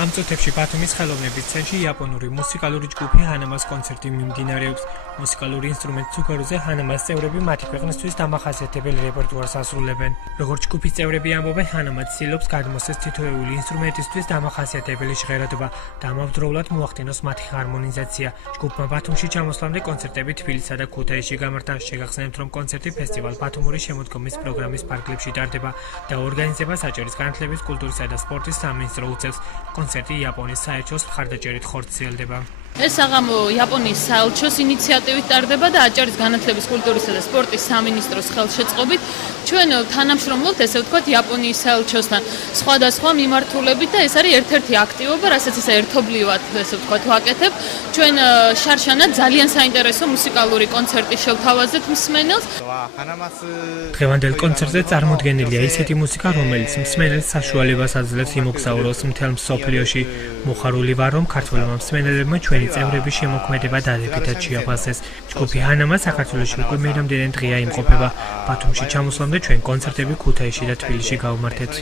ამ წუთებში ბათუმის ხელოვნების ცენტრში იაპონური მუსიკალური ჯგუფი ჰანამას კონცერტი მიმდინარეობს. მუსიკალური ინსტრუმენტ ცუგარუზე ჰანამას წევრები მათი ქვეყნისთვის დამახასიათებელ რეპერტუარს ასრულებენ. როგორც ჯგუფის წევრები ამბობენ, ჰანამა ცდილობს გადმოსცეს თითოეული ინსტრუმენტისთვის დამახასიათებელი ჟღერადობა და ამავდროულად მოახდინოს მათი ჰარმონიზაცია. ჯგუფმა ბათუმში ჩამოსვლამდე კონცერტები თბილისსა და ქუთაისში გამართა. შეგახსენებთ, რომ კონცერტი ფესტივალ ბათუმური შემოდგომის პროგრამის ფარგლებში ტარდება და ორგანიზებას აჭარის განათლების, კულტურისა და სპორტის სამინისტრო უწევს. კონცერტი იაპონიის საელჩოს მხარდაჭერით ხორციელდება. ეს საღამო იაპონიის საელჩოს ინიციატივით ტარდება და აჭარის განათლების, კულტურისა და სპორტის სამინისტროს ხელშეწყობით. ჩვენ თანამშრომლობთ, ესე ვთქვათ, იაპონიის საელჩოსთან სხვადასხვა მიმართულებით და ეს არის ერთ-ერთი აქტივობა, რასაც ისე ერთობლივად, ესე ვთქვათ, ვაკეთებ. ჩვენ შარშანად ძალიან საინტერესო მუსიკალური კონცერტი შევთავაზეთ მსმენელს. დღევანდელ კონცერტზე წარმოდგენილია ისეთი მუსიკა, რომელიც მსმენელს საშუალებას აძლევს იმოგზაუროს მთელ მსოფლიოში. მოხარული ვარ, რომ ქართველმა მსმენელებმა ჩვენი წევრების შემოქმედება დადებითად შეაფასეს. ჯგუფი ჰანამა საქართველოში უკვე მერამდენე დღეა იმყოფება. ბათუმში ჩამოსვლამდე ჩვენ კონცერტები ქუთაისში და თბილისში გავმართეთ.